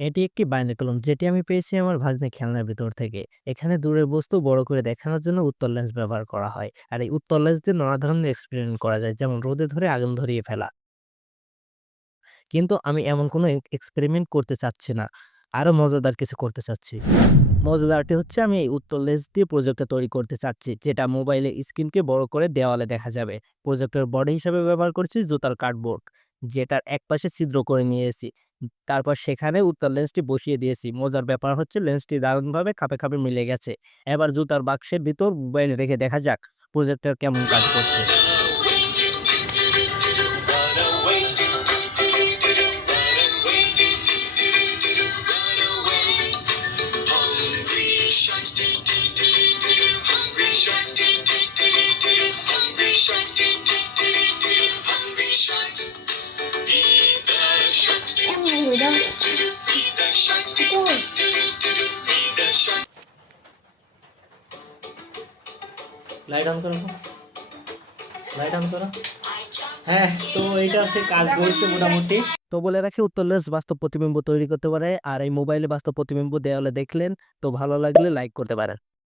এটি একটি বাইনোকুলার যেটি আমি পেয়েছি আমার ভাগ্নের খেলনার ভিতর থেকে। এখানে দূরের বস্তু বড় করে দেখানোর জন্য উত্তল লেন্স ব্যবহার করা হয়। আর এই উত্তল লেন্স দিয়ে নানা ধরনের এক্সপেরিমেন্ট করা যায়, যেমন রোদে ধরে আগুন ধরিয়ে ফেলা। কিন্তু আমি এমন কোনো এক্সপেরিমেন্ট করতে চাচ্ছি না। আরো মজাদার কিছু করতে চাচ্ছি। মজাদারটি হচ্ছে আমি এই উত্তল লেন্স দিয়ে প্রজেক্টর তৈরি করতে চাচ্ছি, যেটা মোবাইলের স্ক্রিনকে বড় করে দেওয়ালে দেখা যাবে। প্রজেক্টর বডি হিসেবে ব্যবহার করছি জুতার কার্ডবোর্ড, যেটার একপাশে ছিদ্র করে নিয়েছি। তারপর সেখানে উত্তল লেন্সটি বসিয়ে দিয়েছি। মজার ব্যাপার হচ্ছে লেন্সটি দারুণভাবে খাপে, খাপে মিলে গেছে। এবার জুতার বাক্সের ভিতর মোবাইল রেখে দেখা যাক প্রজেক্টর কেমন কাজ করছে। লাইট অন করো, লাইট অন করো। হ্যাঁ, তো এইটা হচ্ছে কাজ করেছে মোটামুটি। তো বলে রাখি উত্তল লেন্স বাস্তব প্রতিবিম্ব তৈরি করতে পারে। আর এই মোবাইলে বাস্তব প্রতিবিম্ব দেওয়ালে দেখলেন, তো ভালো লাগলে লাইক করতে পারেন।